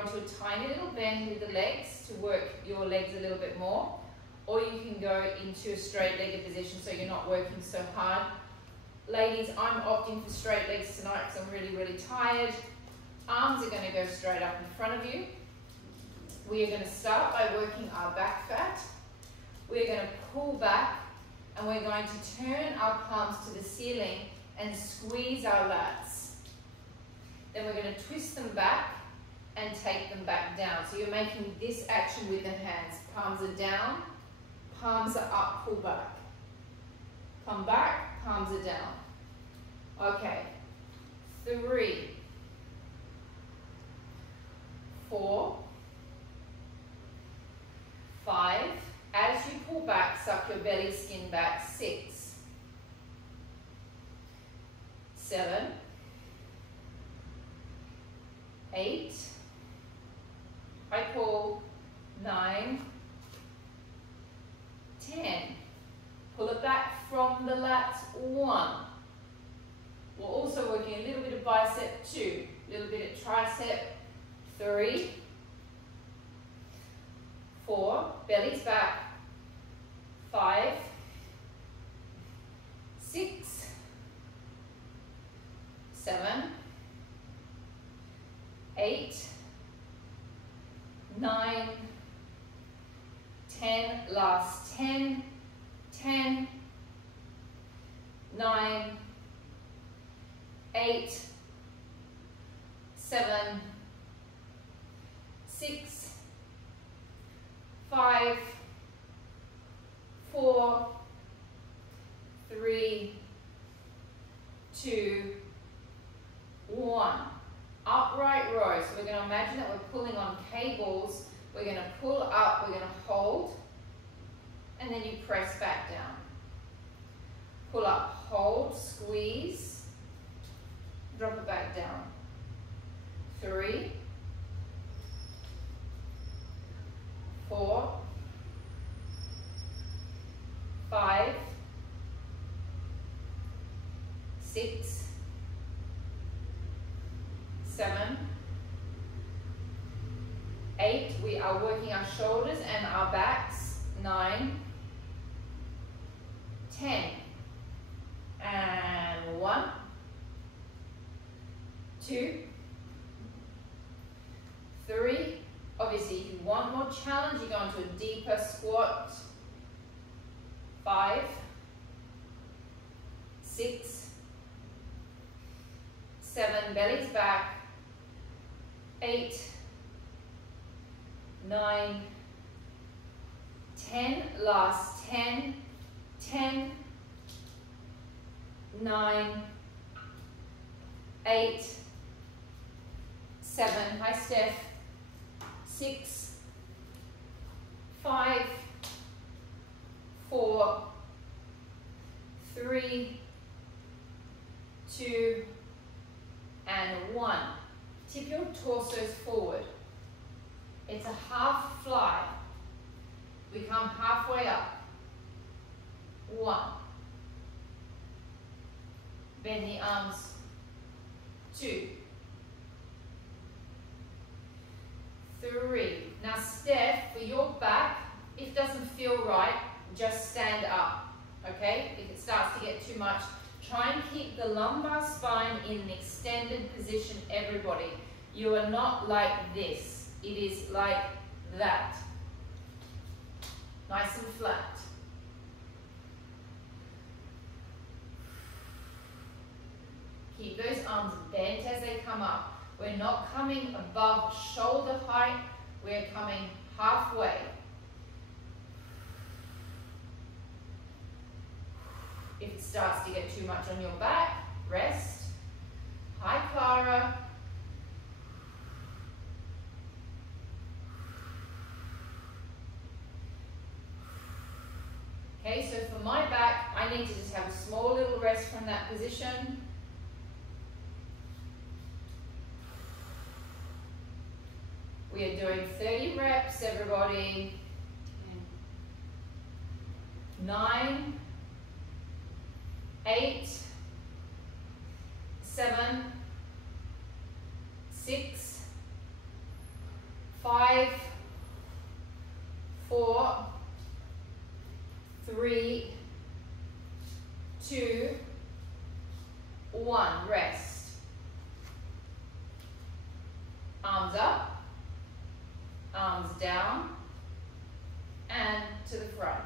into a tiny little bend with the legs to work your legs a little bit more, or you can go into a straight-legged position so you're not working so hard. Ladies, I'm opting for straight legs tonight because I'm really, really tired. Arms are going to go straight up in front of you. We are going to start by working our back fat. We're going to pull back and we're going to turn our palms to the ceiling and squeeze our lats. Then we're going to twist them back and take them back down. So you're making this action with the hands. Palms are down, palms are up, pull back. Come back, palms are down. Okay, 3, 4, 5. As you pull back, suck your belly skin back. 6, 7, 8. I pull. 9, 10. Pull it back from the lats. 1. We're also working a little bit of bicep. 2. A little bit of tricep. 3, 4. Belly's back. 5, 6, 7, 8, 9, 10. Last 10, 10, 9, 8, 7, 6, 5, 4, 3, 2, 1. Upright row. So we're going to imagine that we're pulling on cables. We're going to pull up, we're going to hold, and then you press back down. Pull up, hold, squeeze, drop it back down. 3, 4, 5, 6, 7, 8. We are working our shoulders and our backs. 9, 10, and 1, 2, 3. Obviously, if you want more challenge, you go into a deeper squat. 5, 6, 7, belly's back. 8, 9, 10, last 10, 10, 9, 8, 7, hi Steph, 6, 5, 4, 3, 2, and 1. Tip your torsos forward. It's a half fly. We come halfway up. 1. Bend the arms. 2. 3. Now Steph, for your back, if it doesn't feel right, just stand up. Okay? If it starts to get too much, try and keep the lumbar spine in an extended position, everybody. You are not like this. It is like that. Nice and flat. Keep those arms bent as they come up. We're not coming above shoulder height. We're coming halfway. If it starts to get too much on your back, rest. Hi, Clara. Okay, so for my back, I need to just have a small little rest from that position. We are doing 30 reps, everybody. 9, 8, 7, 6, 5, 4, 3, 2, 1. Rest. Arms up, arms down, and to the front.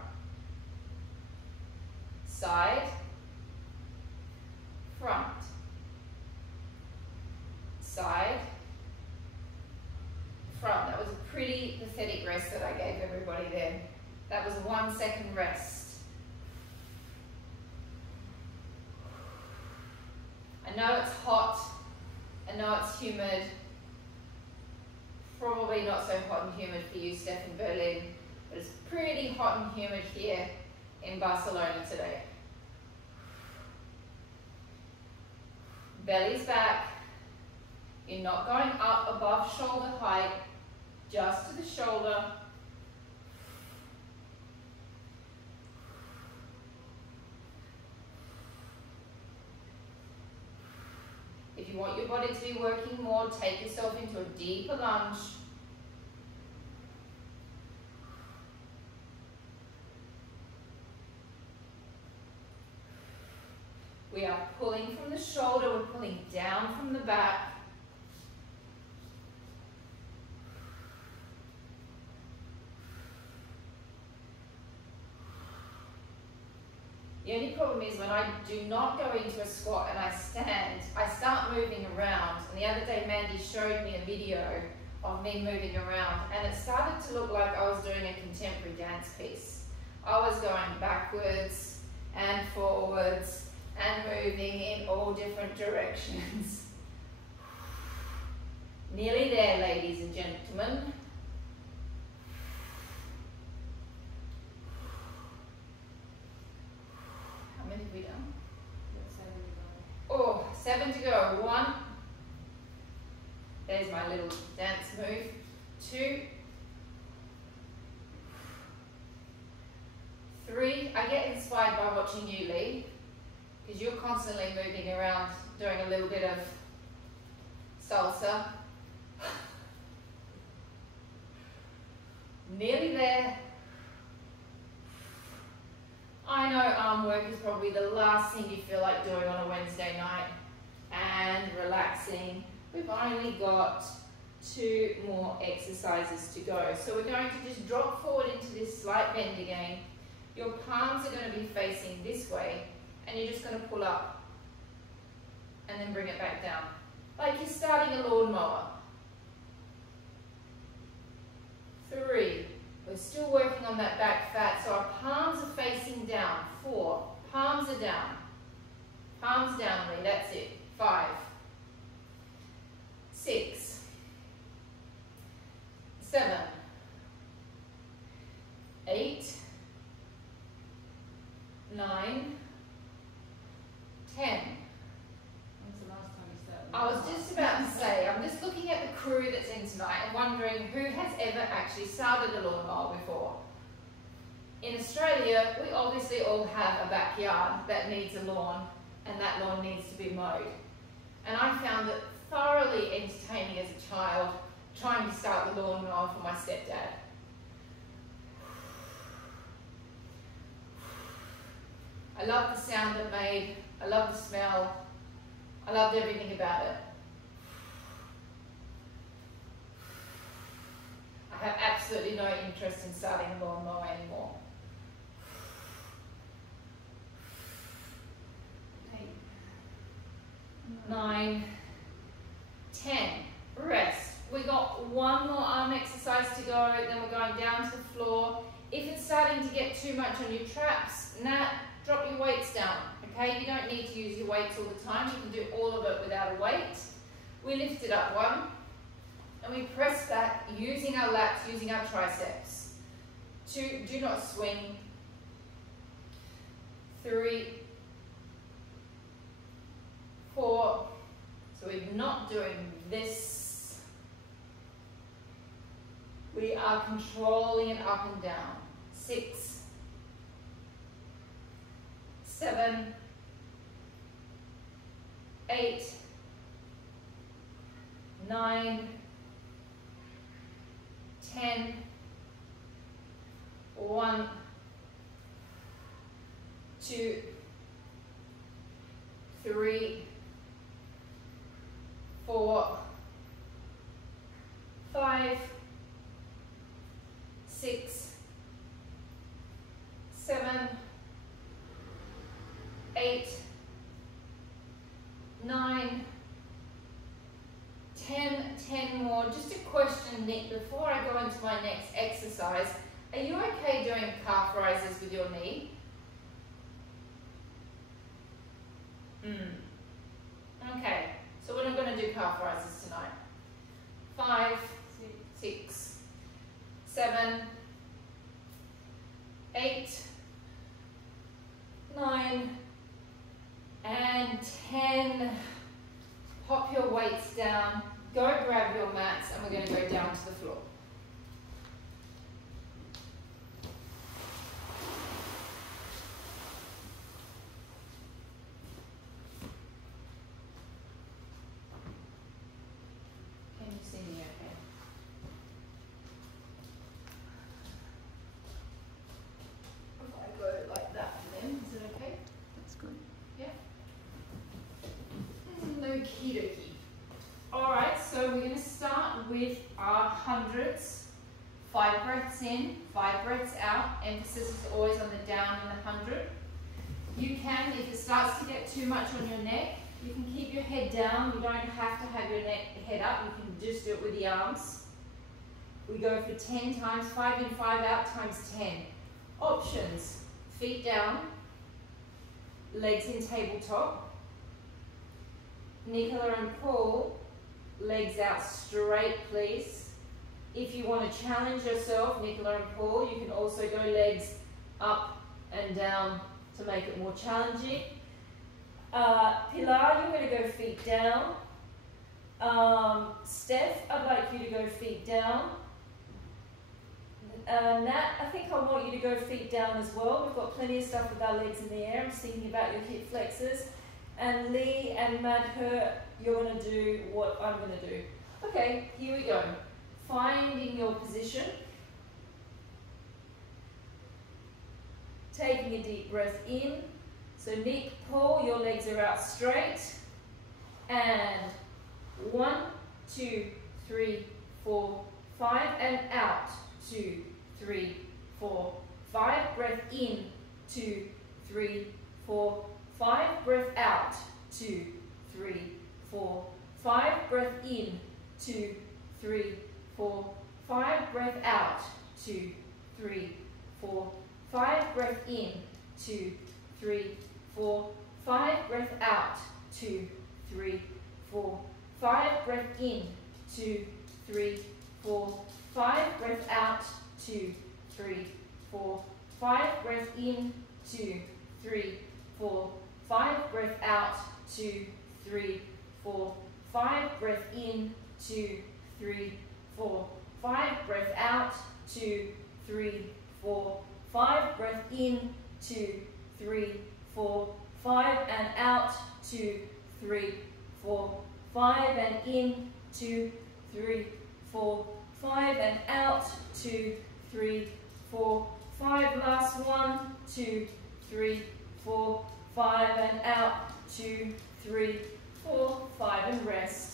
Side, front, side, front. That was a pretty pathetic rest that I gave everybody there. That was a 1 second rest. I know it's hot, I know it's humid, probably not so hot and humid for you, Steph, in Berlin, but it's pretty hot and humid here in Barcelona today. Belly's back. You're not going up above shoulder height, just to the shoulder. If you want your body to be working more, take yourself into a deeper lunge. We are pulling from the shoulder, we're pulling down from the back. The only problem is when I do not go into a squat and I stand, I start moving around. And the other day Mandy showed me a video of me moving around and it started to look like I was doing a contemporary dance piece. I was going backwards and forwards and moving in all different directions. Nearly there, ladies and gentlemen. How many have we done? 7 to go. Oh, 7 to go. 1. There's my little dance move. 2. 3. I get inspired by watching you, Lee, because you're constantly moving around, doing a little bit of salsa. Nearly there. I know arm work is probably the last thing you feel like doing on a Wednesday night, and relaxing. We've only got 2 more exercises to go. So we're going to just drop forward into this slight bend again. Your palms are going to be facing this way, and you're just going to pull up and then bring it back down, like you're starting a lawnmower. 3. We're still working on that back fat, so our palms are facing down. 4. Palms are down. Palms down, Lee. That's it. 5. 6. 7. 8. 9. 10. When's the last time you started? I was just about to say, I'm just looking at the crew that's in tonight and wondering who has ever actually started a lawnmower before. In Australia, we obviously all have a backyard that needs a lawn, and that lawn needs to be mowed. And I found it thoroughly entertaining as a child trying to start the lawnmower for my stepdad. I loved the sound it made, I loved the smell, I loved everything about it. I have absolutely no interest in starting a lawnmower anymore. 8, 9, 10. Rest. We got 1 more arm exercise to go, then we're going down to the floor. If it's starting to get too much on your traps, Nat, drop your weights down, okay? You don't need to use your weights all the time. You can do all of it without a weight. We lift it up 1, and we press back using our lats, using our triceps. 2, do not swing. 3, 4, so we're not doing this. We are controlling it up and down. 6, 7, 8, 9, 10, 1, 2, 3, 4, 5, 6, 7, 8, 9, 10 more. Just a question, Nick, before I go into my next exercise. Are you okay doing calf raises with your knee? Okay, so we're not going to do calf rises tonight. 5, 6, 7, 8, 9, and 10. Pop your weights down, go grab your mats, and we're going to go down to the floor. Can you see me okay? If I go like that for them, is it okay? That's good. Yeah? Okie dokie. Alright, so we're going to start with our hundreds. 5 breaths in, 5 breaths out. Emphasis is always on the down in the 100. You can, if it starts to get too much on your neck, you can keep your head down. You don't have to have your head up. You can just do it with the arms. We go for 10 times, 5 in, 5 out, times 10. Options: feet down, legs in tabletop, Nicola and Paul, legs out straight, please. If you want to challenge yourself, Nicola and Paul, you can also go legs up and down to make it more challenging. Pilar, you're going to go feet down. Steph, I'd like you to go feet down. Nat, I think I want you to go feet down as well. We've got plenty of stuff with our legs in the air. I'm just thinking about your hip flexors. And Lee and Madhur, you're going to do what I'm going to do. Okay, here we go. Finding your position. Taking a deep breath in. So Nick, Paul, your legs are out straight. And 1, 2, 3, 4, 5, and out. 2, 3, 4, 5. Breath in. 2, 3, 4, 5. Breath out. 2, 3, 4, 5. Breath in. 2, 3, 4, 5. Breath out. 2, 3, 4, 5. Breath in. 2, 3, 4, 5. Breath out. 2, 3, 4, 5. Breath in. 2, 3, 4, 5. Breath out. 2, 3, 4, 5. Breath in. 2, 3, 4, 5. Breath out. 2, 3, 4, 5. Breath in. 2, 3, 4, 5. Breath out. 2, 3, 4, 5. Breath in. 2, 3, 4, 5. And out. 2, 3, 4, 5. And in. 2, 3, 4, 5. And out. 2, 3, 4, 5. Last one. 2, 3, 4, 5. And out. 2, 3, 4, 5. And rest.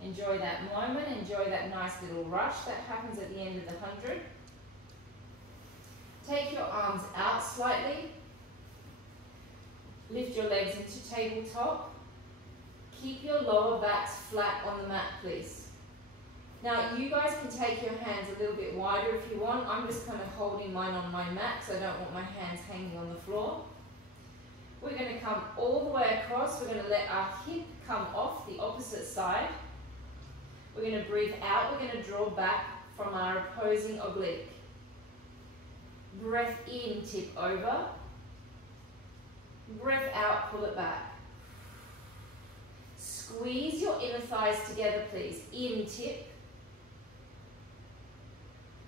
Enjoy that moment, enjoy that nice little rush that happens at the end of the 100. Take your arms out slightly. Lift your legs into tabletop. Keep your lower backs flat on the mat, please. Now, you guys can take your hands a little bit wider if you want. I'm just kind of holding mine on my mat, so I don't want my hands hanging on the floor. We're going to come all the way across. We're going to let our hip come off the opposite side. We're going to breathe out. We're going to draw back from our opposing oblique. Breath in, tip over. Breath out, pull it back. Squeeze your inner thighs together, please. In, tip.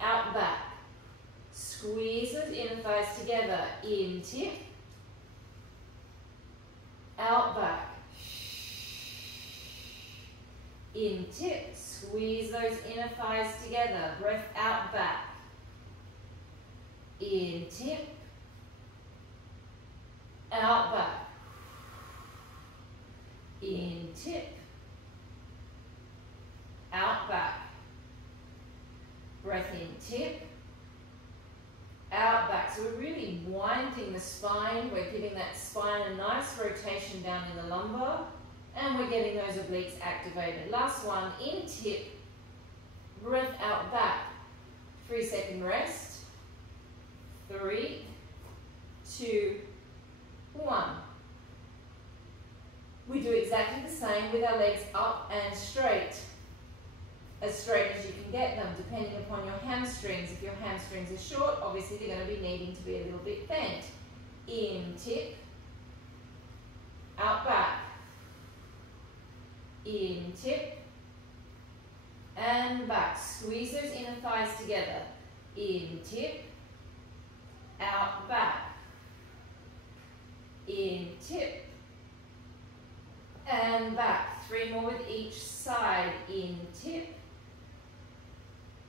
Out, back. Squeeze those inner thighs together. In, tip. Out, back. In tip, squeeze those inner thighs together. Breath out, back. In tip, out, back. In tip, out, back. Breath in, tip, out, back. So we're really winding the spine. We're giving that spine a nice rotation down in the lumbar. And we're getting those obliques activated. Last one, in tip, breath out, back. 3-second rest. 3, 2, 1. We do exactly the same with our legs up and straight as you can get them, depending upon your hamstrings. If your hamstrings are short, obviously they're going to be needing to be a little bit bent. In tip, out, back. In tip, and back. Squeeze those inner thighs together. In tip, out, back. In tip, and back. 3 more with each side. In tip,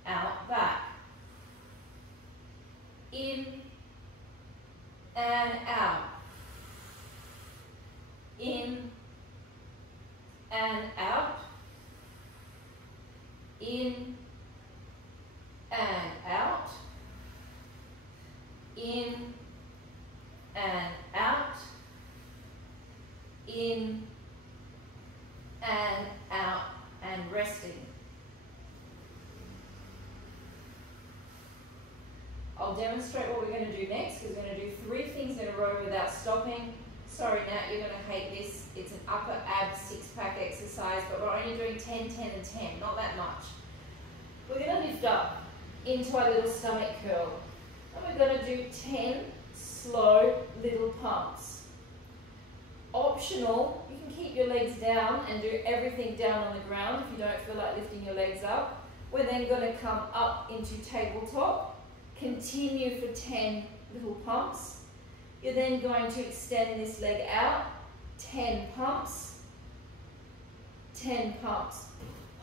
out, back. In and out. In and out. In and out. In and out. In and out, and resting. I'll demonstrate what we're going to do next, because we're going to do 3 things in a row without stopping. Sorry Nat, you're going to hate this. It's an upper ab 6-pack exercise, but we're only doing 10, 10 and 10, not that much. We're going to lift up into our little stomach curl. And we're going to do 10 slow little pumps. Optional, you can keep your legs down and do everything down on the ground if you don't feel like lifting your legs up. We're then going to come up into tabletop, continue for 10 little pumps. You're then going to extend this leg out, 10 pumps, 10 pumps,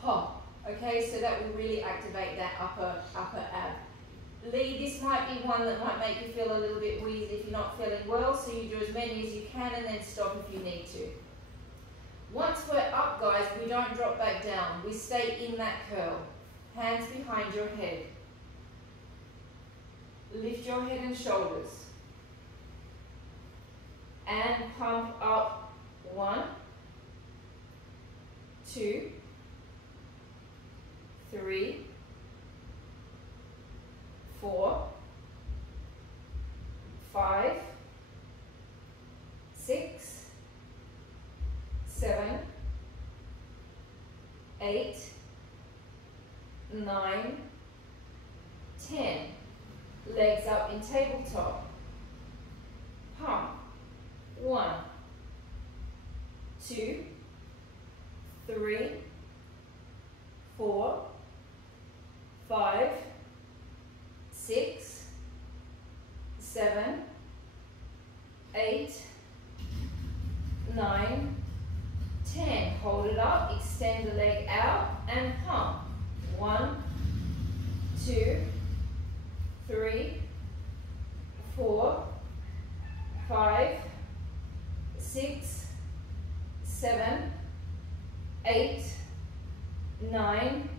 pump. Okay, so that will really activate that upper ab. Lee, this might be one that might make you feel a little bit wheezy if you're not feeling well, so you do as many as you can and then stop if you need to. Once we're up, guys, we don't drop back down. We stay in that curl. Hands behind your head. Lift your head and shoulders. And pump up. 1, 2, 3, 4, 5, 6, 7, 8, 9, 10. Legs up in tabletop. Pump. 1, 2, 3, 4, 5, 6, 7, 8, 9, 10. Hold it up, extend the leg out and pump. 1, 2, 3, 4, 5, 6, 7, 8, 9,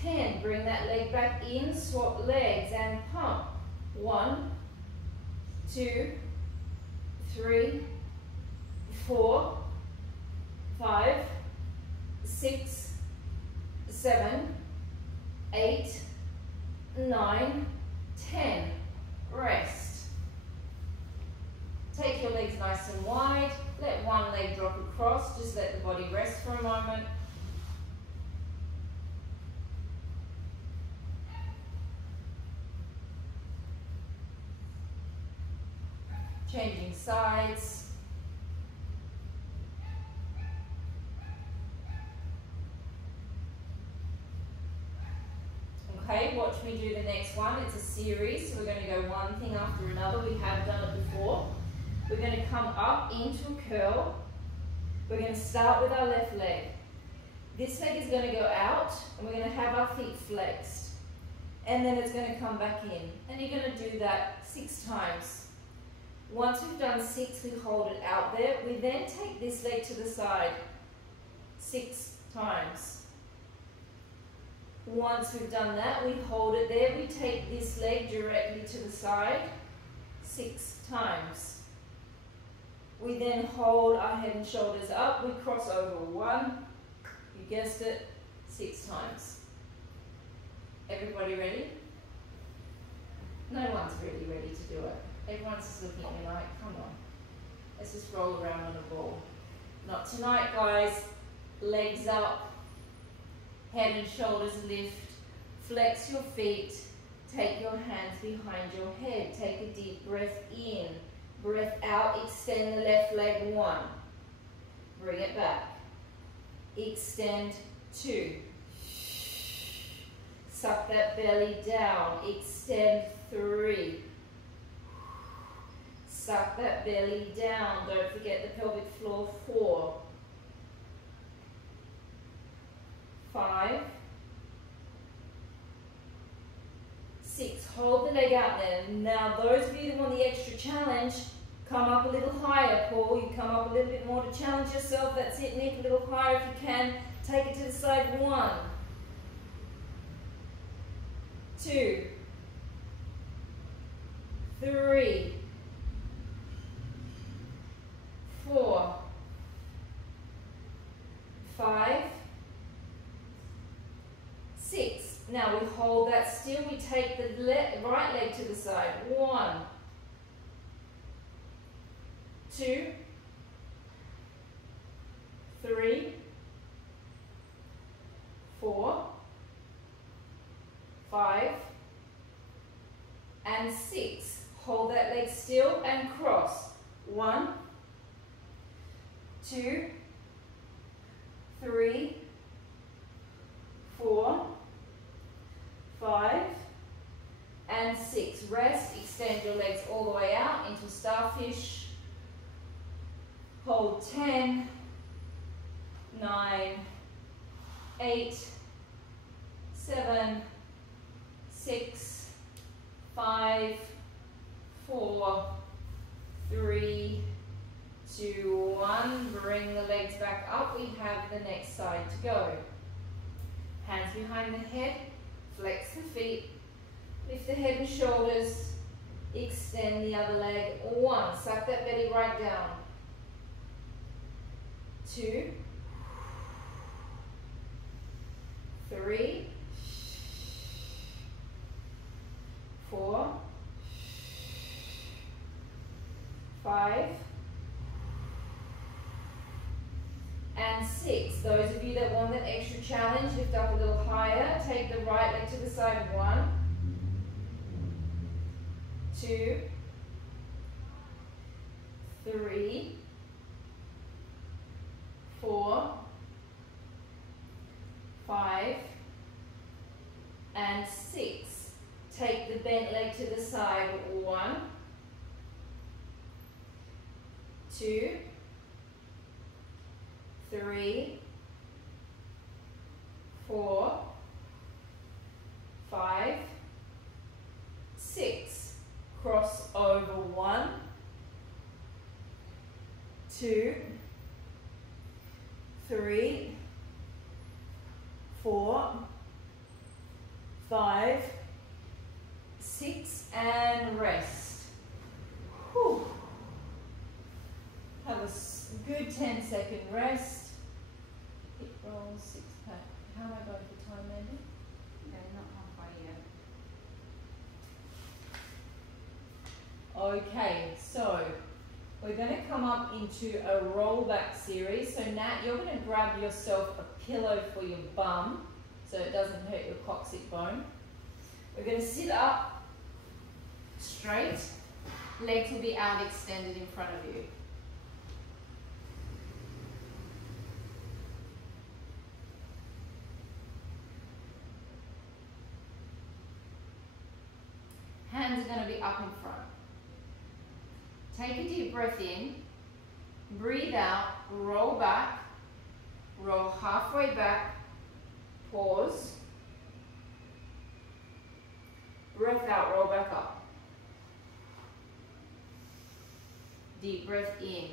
10. Bring that leg back in, swap legs and pump. 1, 2, 3, 4, 5, 6, 7, 8, 9, 10. Rest. Take your legs nice and wide. Let one leg drop across. Just let the body rest for a moment. Changing sides. Okay, watch me do the next one. It's a series, so we're going to go one thing after another. We have done it before. We're going to come up into a curl. We're going to start with our left leg. This leg is going to go out, and we're going to have our feet flexed. And then it's going to come back in. And you're going to do that 6 times. Once we've done 6, we hold it out there. We then take this leg to the side 6 times. Once we've done that, we hold it there. We take this leg directly to the side 6 times. We then hold our head and shoulders up. We cross over 1, you guessed it, 6 times. Everybody ready? No one's really ready to do it. Everyone's just looking at me like, come on, let's just roll around on a ball. Not tonight, guys. Legs up, head and shoulders lift, flex your feet, take your hands behind your head, take a deep breath in, breath out, extend the left leg 1, bring it back, extend 2, suck that belly down, extend 3, suck that belly down, don't forget the pelvic floor 4, 5, 6, hold the leg out there. Now those of you that want the extra challenge, come up a little higher, Paul. You come up a little bit more to challenge yourself. That's it, Nick, a little higher if you can. Take it to the side. 1, 2, 3, 4, 5, 6. Now we hold that still. We take the right leg to the side. 1, 2, 3, 4, 5, and 6. Hold that leg still and cross. 1, 2, 3, 4, 5, and 6. Rest, extend your legs all the way out into starfish. Hold 10, 9, 8, 7, 6, 5, 4, 3, 2, 1. Bring the legs back up. We have the next side to go. Hands behind the head. Flex the feet, lift the head and shoulders, extend the other leg. 1, suck that belly right down. 2, 3, 4, 5, and 6. Those of you that want that extra challenge, lift up a little higher. Take the right leg to the side. 1, 2, 3, 4, 5, and 6. Take the bent leg to the side. 1, 2, 3, 4, 5, 6. Cross over. 1, 2, 3, 4, 5, 6, and rest. Whew. Have a good 10-second rest. Hip roll, 6-pack. How am I going for time, Mandy? Okay, not halfway yet. Okay, so we're going to come up into a rollback series. So Nat, you're going to grab yourself a pillow for your bum so it doesn't hurt your coccyx bone. We're going to sit up straight. Legs will be out extended in front of you. Hands are going to be up in front. Take a deep breath in, breathe out, roll back, roll halfway back, pause, breath out, roll back up. Deep breath in,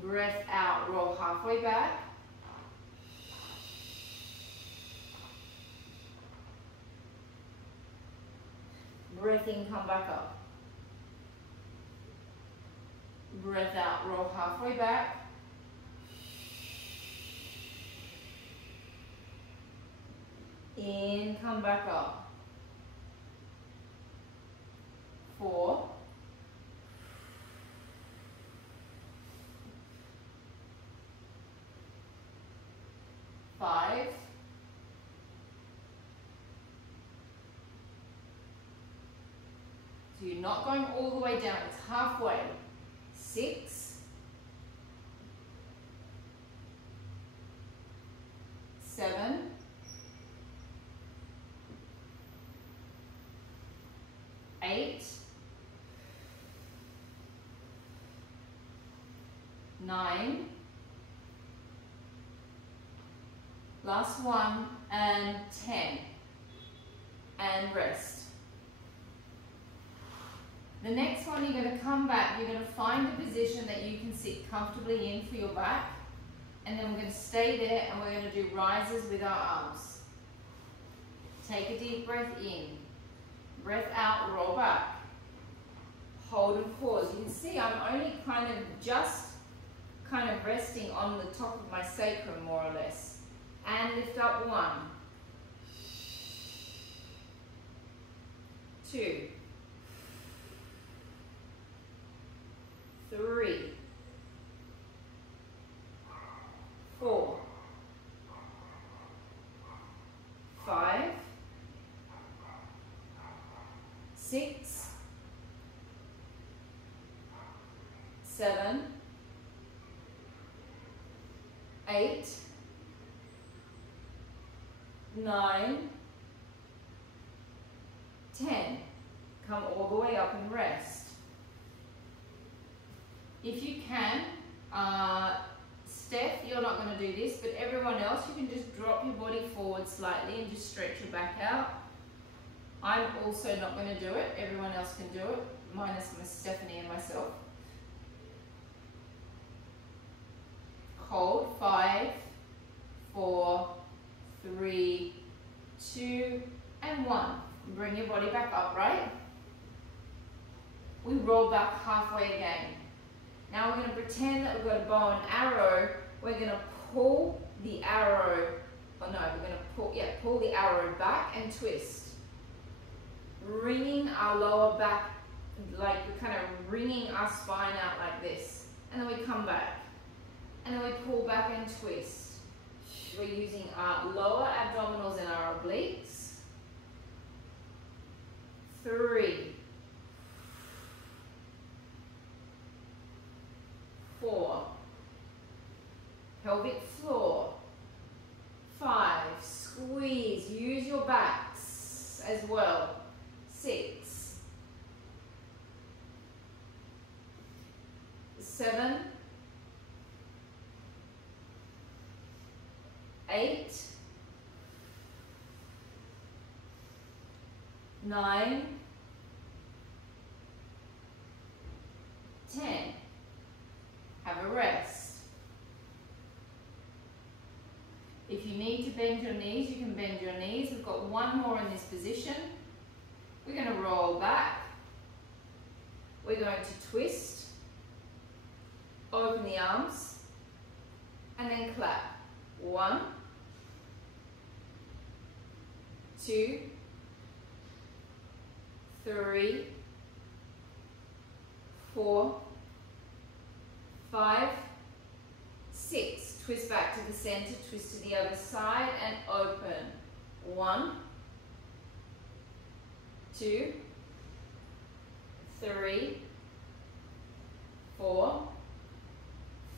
breath out, roll halfway back. Breath in, come back up. Breath out, roll halfway back. In, come back up. 4. 5. 'So you're not going all the way down, it's halfway. 6. 7. 8. 9. Last one, and 10. And rest. The next one, you're going to come back, you're going to find a position that you can sit comfortably in for your back, and then we're going to stay there and we're going to do rises with our arms. Take a deep breath in, breath out, roll back, hold and pause. You can see I'm only just resting on the top of my sacrum more or less. And lift up 1, 2, 3, 4, 5, 6, 7, 8, 9, 10. Come all the way up and rest. If you can, Steph, you're not going to do this, but everyone else, you can just drop your body forward slightly and just stretch your back out. I'm also not going to do it. Everyone else can do it, minus Miss Stephanie and myself. Hold. 5, 4, 3, 2, and 1. Bring your body back up, right? We roll back halfway again. Now we're going to pretend that we've got a bow and arrow. We're going to pull the arrow, we're going to pull the arrow back and twist. Wringing our lower back, like we're kind of wringing our spine out like this. And then we come back. And then we pull back and twist. We're using our lower abdominals and our obliques. 3, 4, pelvic floor. 5, squeeze, use your backs as well. 6, 7, 8, 9, 10. Have a rest. If you need to bend your knees, you can bend your knees. We've got one more in this position. We're going to roll back. We're going to twist, open the arms, and then clap. 1, 2, 3, 4, 5, 6. Twist back to the center, twist to the other side, and open. 1, 2, 3, 4,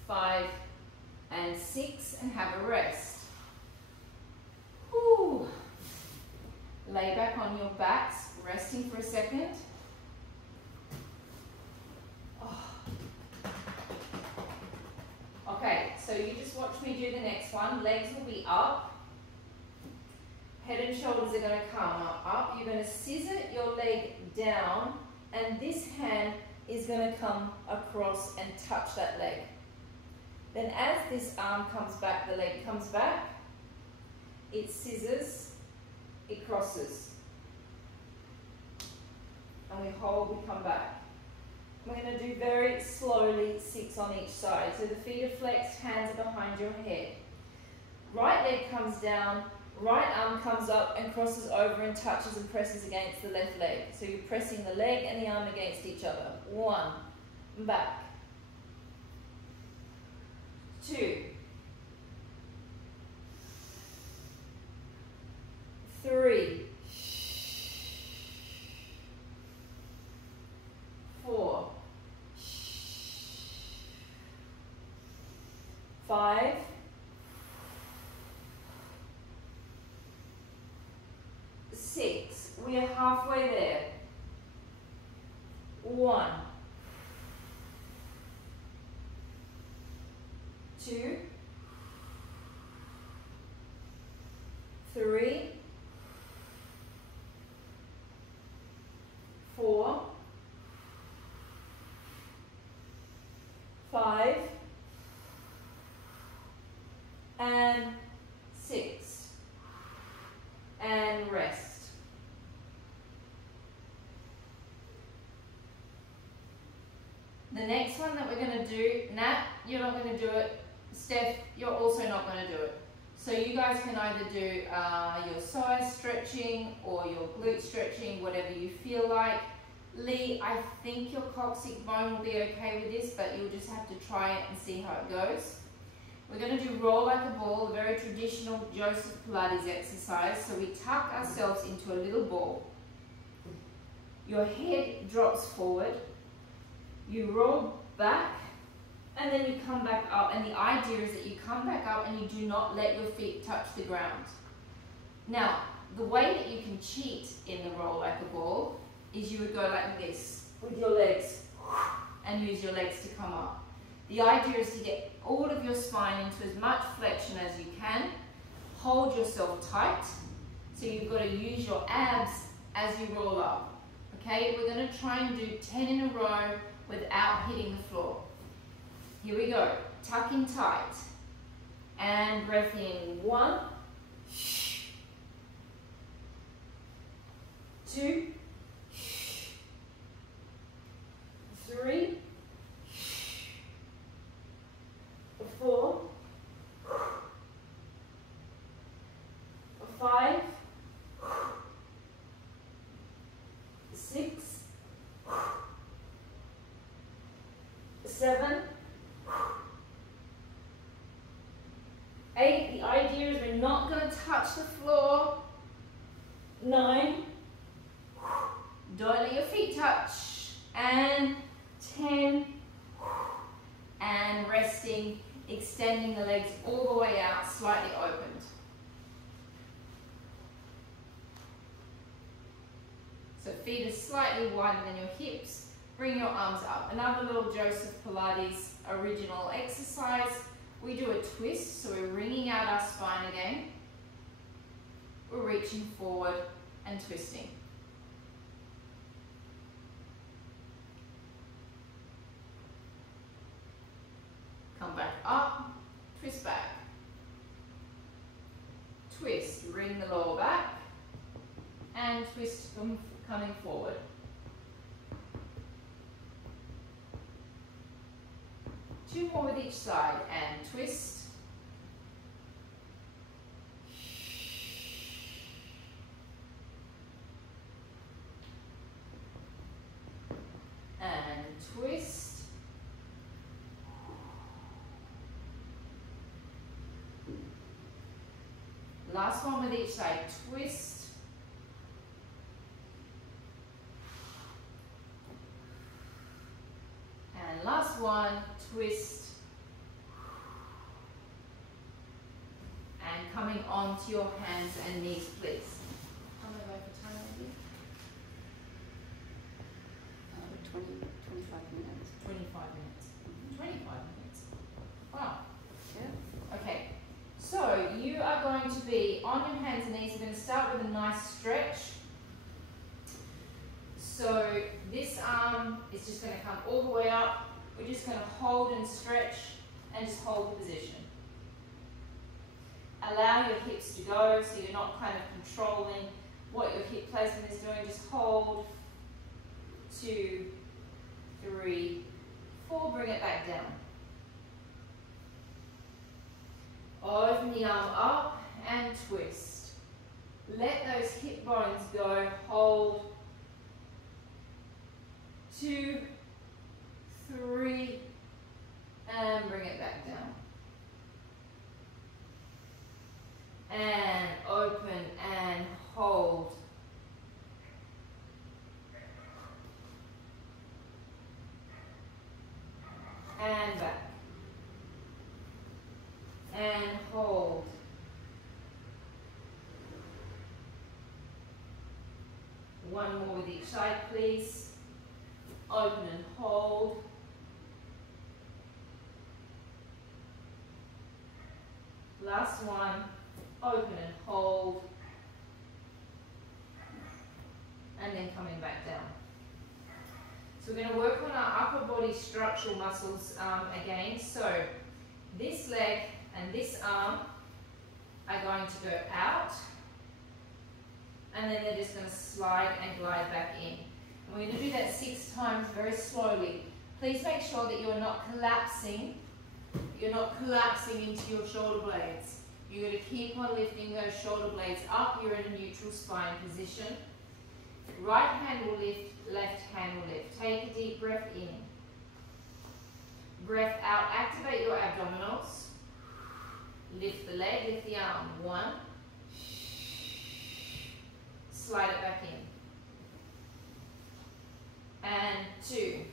5, and 6, and have a rest. Whew. Lay back on your backs, resting for a second. Oh. Okay, so you just watch me do the next one. one. Legs will be up. Head and shoulders are going to come up. You're going to scissor your leg down, and this hand is going to come across and touch that leg. Then as this arm comes back, the leg comes back, it scissors, it crosses. And we hold, we come back. We're going to do very slowly 6 on each side. So the feet are flexed, hands are behind your head. Right leg comes down, right arm comes up and crosses over and touches and presses against the left leg. So you're pressing the leg and the arm against each other. 1, back. 2, 3, 4, 5, 6. We are halfway there. 1, 2, 3, 4, 5, and 6, and rest. The next one that we're going to do, Nat, you're not going to do it. Steph, you're also not going to do it. So you guys can either do your size stretching or your glute stretching, whatever you feel like. Lee, I think your coccyx bone will be okay with this, but you'll just have to try it and see how it goes. We're going to do roll like a ball, a very traditional Joseph Pilates exercise. So we tuck ourselves into a little ball. Your head drops forward. You roll back, and then you come back up. And the idea is that you come back up and you do not let your feet touch the ground. Now, the way that you can cheat in the roll like a ball is you would go like this with your legs and use your legs to come up. The idea is to get all of your spine into as much flexion as you can. Hold yourself tight. So you've got to use your abs as you roll up. Okay, we're going to try and do 10 in a row without hitting the floor. Here we go. Tuck in tight. And breath in. 1, 2, 3, 4, 5, 6, 7, 8. The idea is we're not going to touch the floor. 9. Don't let your feet touch. And 10. And resting, extending the legs all the way out, slightly opened. So feet are slightly wider than your hips. Bring your arms up. Another little Joseph Pilates original exercise. We do a twist, so we're wringing out our spine again. We're reaching forward and twisting. Come back up, twist back. Twist, wring the lower back, and twist coming forward. Two more with each side, and twist. And twist. Last one with each side, twist. And last one, twist. And coming onto your hands and knees, please. How am I going for time, maybe? 25 minutes. 25 minutes. 25 minutes. Wow. Yeah. Okay. So you are going to be on your hands and knees. We're going to start with a nice stretch. So this arm is just going to come all the way up. We're just going to hold and stretch and just hold the position. Allow your hips to go so you're not kind of controlling what your hip placement is doing. Just hold. 2, 3, 4. Bring it back down. Open the arm up and twist. Let those hip bones go. Hold. 2, 3, and bring it back down. And open and hold. And back. And hold. One more with each side, please. Open and hold. Last one. Open and hold. And then coming back down. So we're going to work on our upper body structural muscles again. So this leg and this arm are going to go out, and then they're just going to slide and glide back in. And we're going to do that 6 times very slowly. Please make sure that you're not collapsing. You're not collapsing into your shoulder blades. You're going to keep on lifting those shoulder blades up. You're in a neutral spine position. Right hand will lift, left hand will lift. Take a deep breath in. Breath out. Activate your abdominals. Lift the leg, lift the arm. 1. Slide it back in. And 2.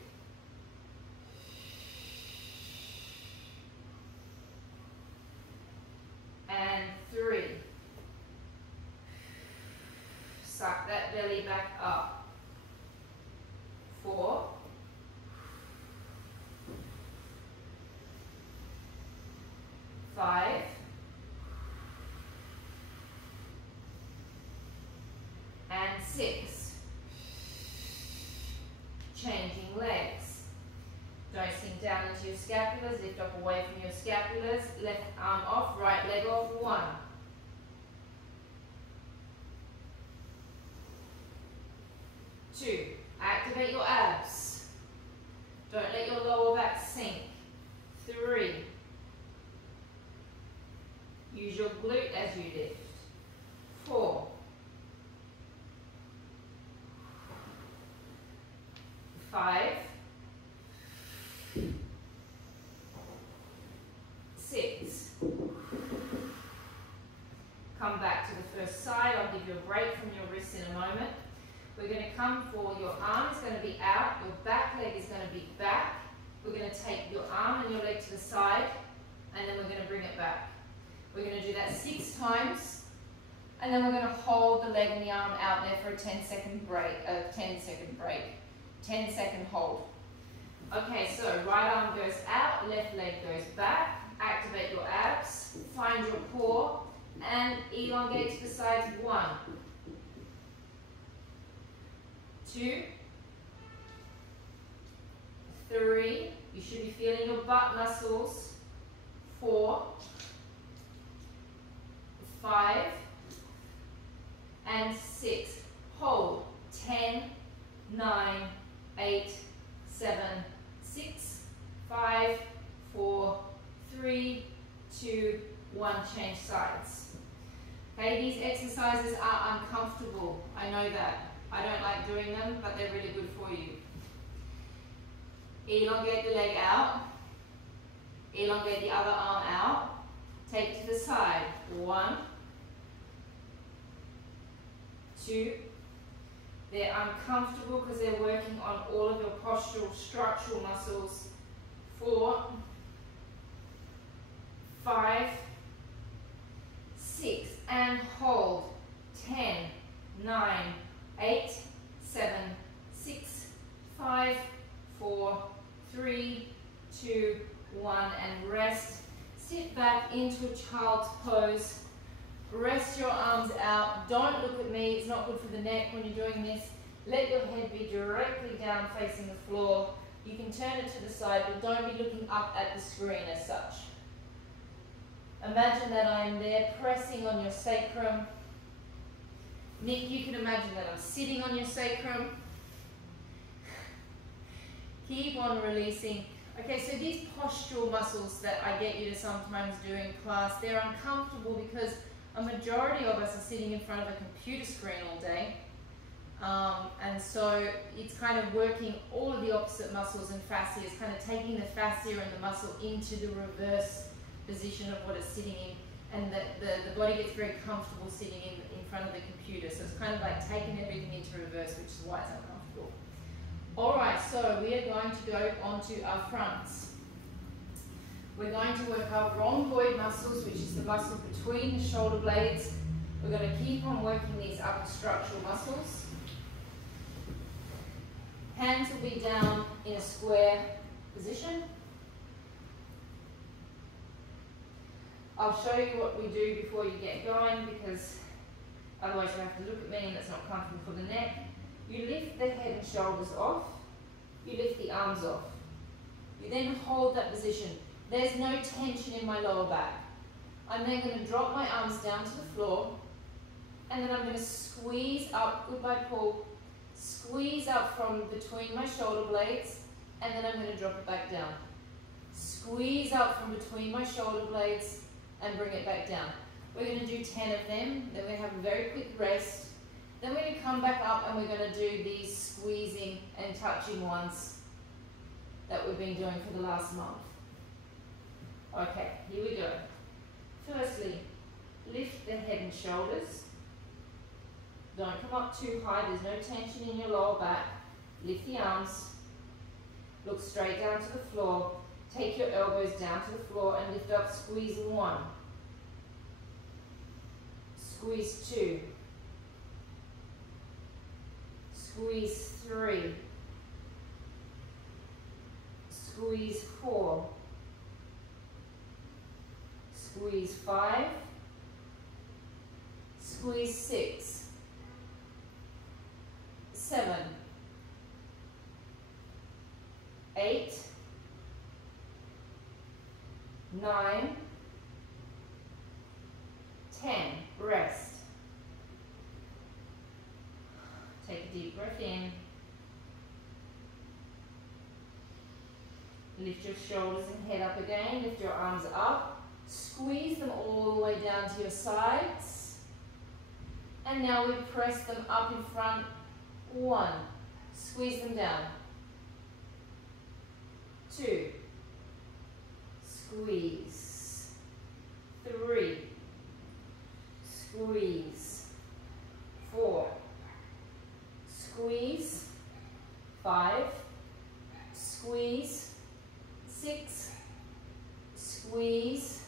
And 3. Suck that belly back up. 4. 5. And 6. Changing legs. Don't sink down into your scapulars. Lift up away from your scapulars. Left arm off, right leg off. 1. 2. Activate your abs. Don't let your lower back sink. 3. Use your glute as you lift. 4. 5. 6. Come back to the first side. I'll give you a break from your wrists in a moment. We're going to come for your arm is going to be out, your back leg is going to be back. We're going to take your arm and your leg to the side, and then we're going to bring it back. We're going to do that 6 times, and then we're going to hold the leg and the arm out there for a 10-second break, 10-second hold. Okay, so right arm goes out, left leg goes back. Activate your abs, find your core, and elongate to the sides. 1. 2, 3, you should be feeling your butt muscles. 4, 5, and 6. Hold. 10, 9, 8, 7, 6, 5, 4, 3, 2, 1. Change sides. Okay, these exercises are uncomfortable. I know that. I don't like doing them, but they're really good for you. Elongate the leg out. Elongate the other arm out. Take it to the side. 1, 2. They're uncomfortable because they're working on all of your postural, structural muscles. 4, 5, 6, and hold. 10, 9, 8, 7, 6, 5, 4, 3, 2, 1, and rest. Sit back into a child's pose. Rest your arms out. Don't look at me. It's not good for the neck when you're doing this. Let your head be directly down facing the floor. You can turn it to the side, but don't be looking up at the screen as such. Imagine that I am there pressing on your sacrum. Nick, you can imagine that I'm sitting on your sacrum. Keep on releasing. Okay, so these postural muscles that I get you to sometimes do in class, they're uncomfortable because a majority of us are sitting in front of a computer screen all day. And so it's kind of working all of the opposite muscles and fascia. It's kind of taking the fascia and the muscle into the reverse position of what it's sitting in. And the body gets very comfortable sitting in front of the computer. So it's kind of like taking everything into reverse, which is why it's uncomfortable. Alright, so we are going to go onto our fronts. We're going to work our rhomboid muscles, which is the muscle between the shoulder blades. We're going to keep on working these upper structural muscles. Hands will be down in a square position. I'll show you what we do before you get going, because otherwise you have to look at me and that's not comfortable for the neck. You lift the head and shoulders off. You lift the arms off. You then hold that position. There's no tension in my lower back. I'm then going to drop my arms down to the floor, and then I'm going to squeeze up, goodbye pull, squeeze up from between my shoulder blades, and then I'm going to drop it back down. Squeeze up from between my shoulder blades and bring it back down. We're going to do 10 of them, then we're going to have a very quick rest. Then we're going to come back up and we're going to do these squeezing and touching ones that we've been doing for the last month. Okay, here we go. Firstly, lift the head and shoulders. Don't come up too high, there's no tension in your lower back. Lift the arms. Look straight down to the floor. Take your elbows down to the floor and lift up, squeezing 1. Squeeze 2. Squeeze 3. Squeeze 4. Squeeze 5. Squeeze 6. 7. 8. 9. 10. Rest. Take a deep breath in. Lift your shoulders and head up again. Lift your arms up. Squeeze them all the way down to your sides. And now we press them up in front. 1. Squeeze them down. 2. Squeeze. 3. Squeeze. 4. Squeeze. 5. Squeeze. 6. Squeeze.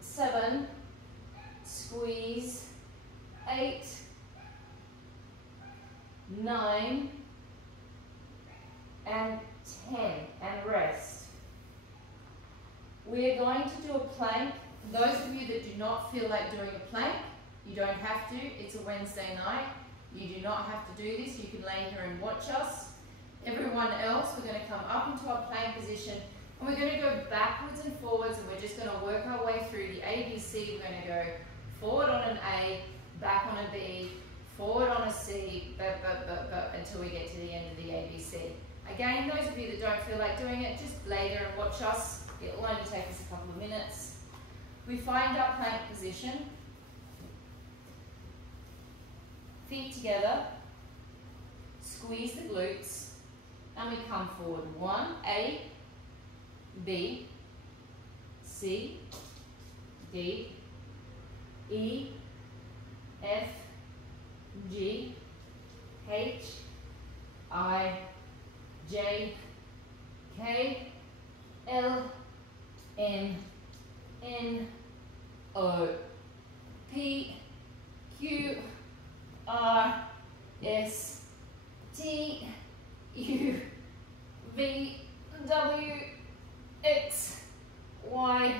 7. Squeeze. 8. 9. And 10. And rest. We are going to do a plank. Those of you that do not feel like doing a plank, you don't have to. It's a Wednesday night. You do not have to do this. You can lay here and watch us. Everyone else, we're going to come up into our plank position, and we're going to go backwards and forwards, and we're just going to work our way through the ABC. We're going to go forward on an A, back on a B, forward on a C, until we get to the end of the ABC. Again, those of you that don't feel like doing it, just lay there and watch us. It will only take us a couple of minutes. We find our plank position. Feet together. Squeeze the glutes. And we come forward. 1, A, B, C, D, E, F, G, H, I, J, K, L, M, N, O, P, Q, R, S, T, U, V, W, X, Y,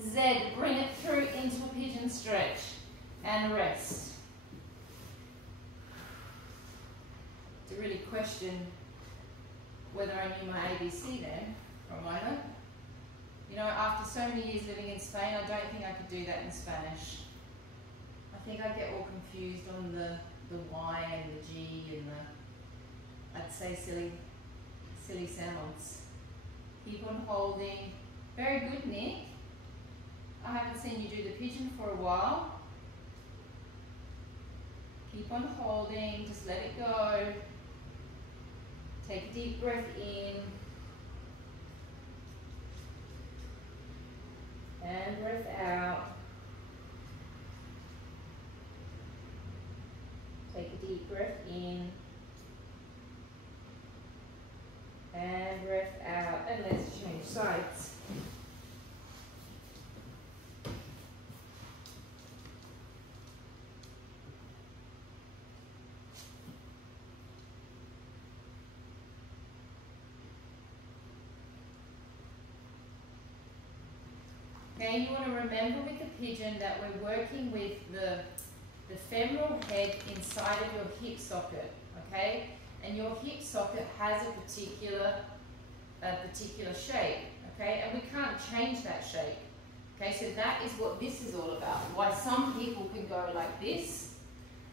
Z, and rest. To really question whether I knew my ABC then for a moment. You know, after so many years living in Spain, I don't think I could do that in Spanish. I think I get all confused on the Y and the G and the, I'd say silly sounds. Keep on holding. Very good, Nick. I haven't seen you do the pigeon for a while. Keep on holding, just let it go. Take a deep breath in. And breath out. Take a deep breath in. And breath out. And let's change sides. Okay, you want to remember with the pigeon that we're working with the femoral head inside of your hip socket, okay? And your hip socket has a particular shape, okay? And we can't change that shape, okay? So that is what this is all about. Why some people can go like this,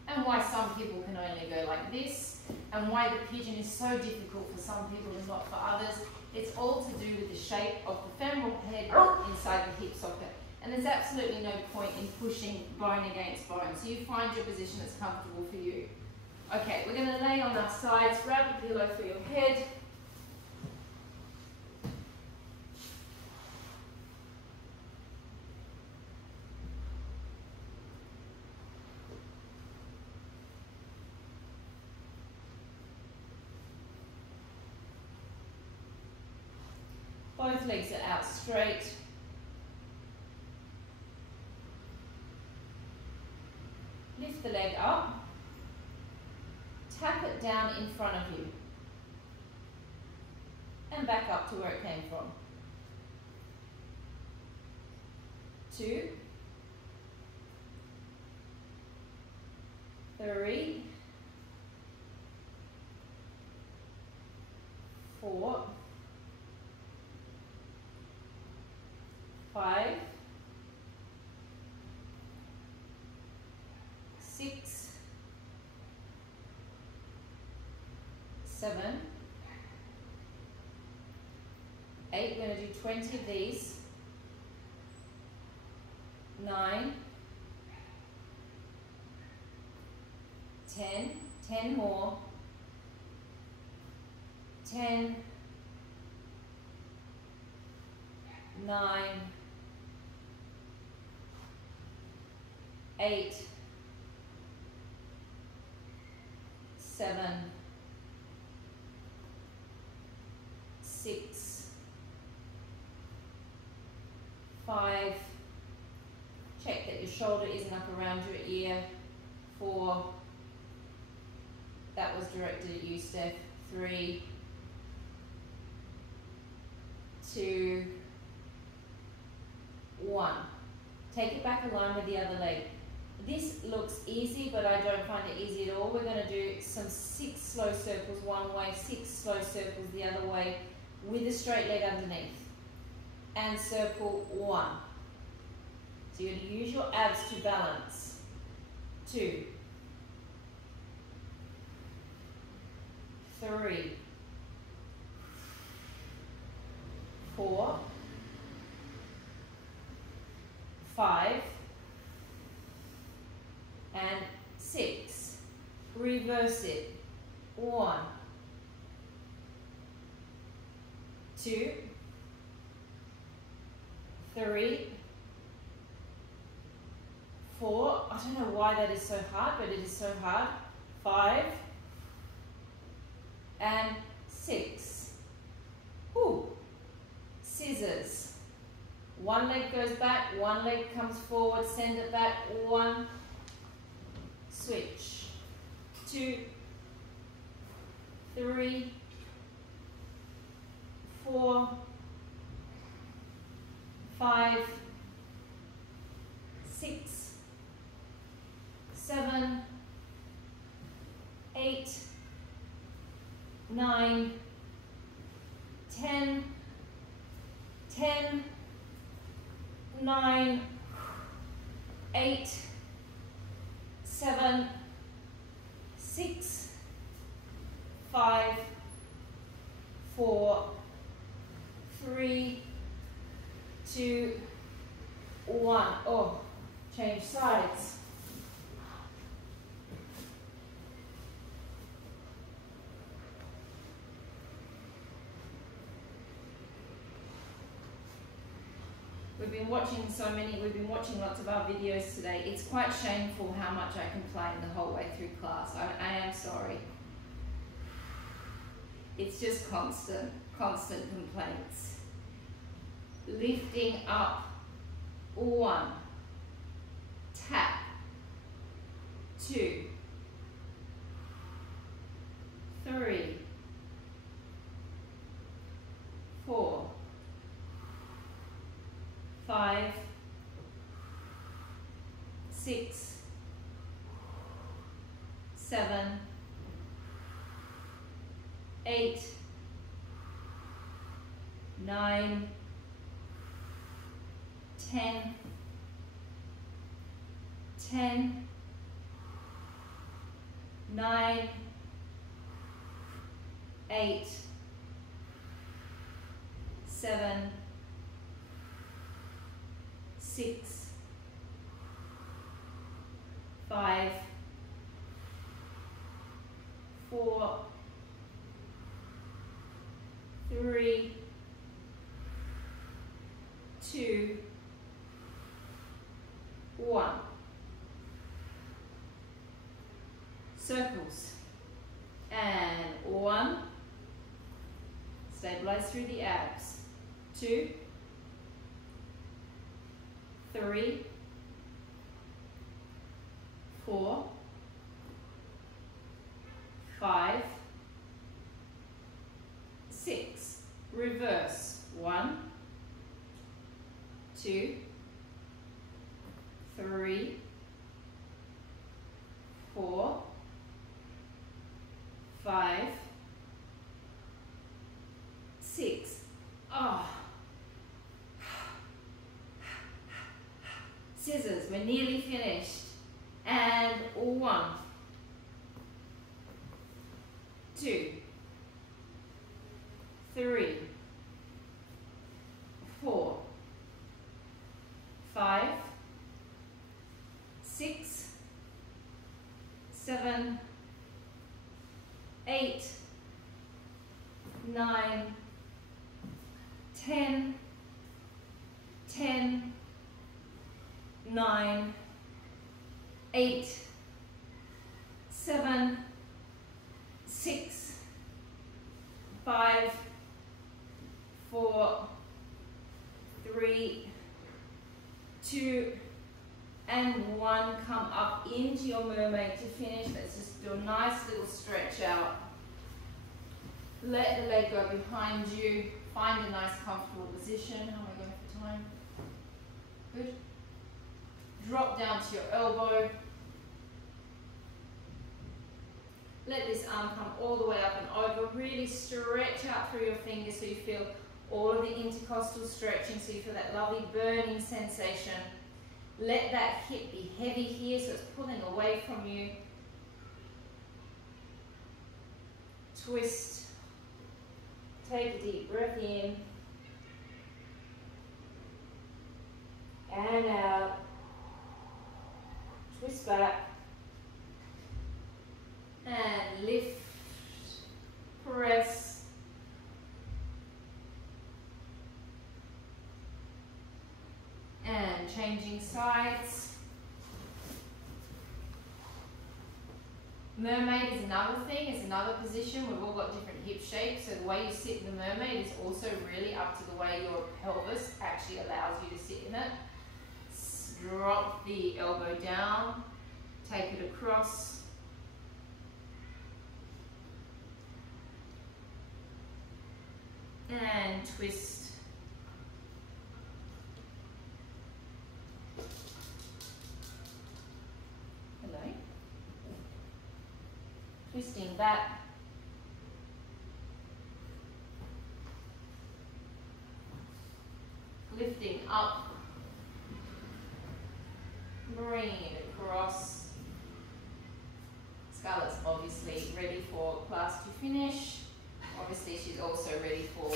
and why some people can only go like this, and why the pigeon is so difficult for some people and not for others. It's all to do with the shape of the femoral head inside the hip socket. And there's absolutely no point in pushing bone against bone. So you find your position that's comfortable for you. Okay, we're going to lay on our sides, grab a pillow for your head. Both legs are out straight. Lift the leg up. Tap it down in front of you. And back up to where it came from. 2, 3, 4, 5, 6, 7, 8. We're going to do 20 of these. 9, 10, 10 more. 10, 9, 8, 7, 6, 5. Check that your shoulder isn't up around your ear. 4. That was directed at you, Steph. 3, 2, 1. Take it back aligned with the other leg. This looks easy, but I don't find it easy at all. We're going to do some 6 slow circles one way, 6 slow circles the other way, with a straight leg underneath. And circle 1. So you're going to use your abs to balance. 2, 3, 4, 5, and 6. Reverse it. 1, 2, 3, 4. I don't know why that is so hard, but it is so hard. 5 and 6. Ooh. Scissors. One leg goes back, one leg comes forward, send it back, 1, switch, 2, 3, 4, 5, 6, 9, 10, 10, 9, 8, 7, 6, 5, 4, 3, 2, 1. Oh, change sides. We've been watching lots of our videos today. It's quite shameful how much I complain the whole way through class. I am sorry. It's just constant complaints. Lifting up, 1, tap, 2, 3, 4, 5, 6, 7, 8, 9, 10, 10, 9, 8, 7, 6, 5, 4, 3, 2, 1. Circles. And 1. Stabilize through the abs. 2, 3, 4, 5, 6. Reverse. 1, 2, 3, 4, 5, 6. Oh. Scissors, we're nearly finished. And 1, 2, 3, 4, 5, 6, 7, 8, 9, 10, 10, 9, 8, 7, 6, 5, 4, 3, 2, and 1. Come up into your mermaid to finish. Let's just do a nice little stretch out. Let the leg go behind you. Find a nice comfortable position. How am I going for time? Good. Drop down to your elbow. Let this arm come all the way up and over. Really stretch out through your fingers so you feel all of the intercostal stretching, so you feel that lovely burning sensation. Let that hip be heavy here, so it's pulling away from you. Twist. Take a deep breath in. And out. Twist back. And lift. Press. And changing sides. Mermaid is another thing, it's another position. We've all got different hip shapes, so the way you sit in the mermaid is also really up to the way your pelvis actually allows you to sit in it. Drop the elbow down, take it across. And twist. Hello. Twisting back. up, bring it across. Scarlett's obviously ready for class to finish. Obviously she's also ready for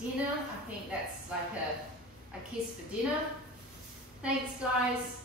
dinner. I think that's like a kiss for dinner. Thanks guys.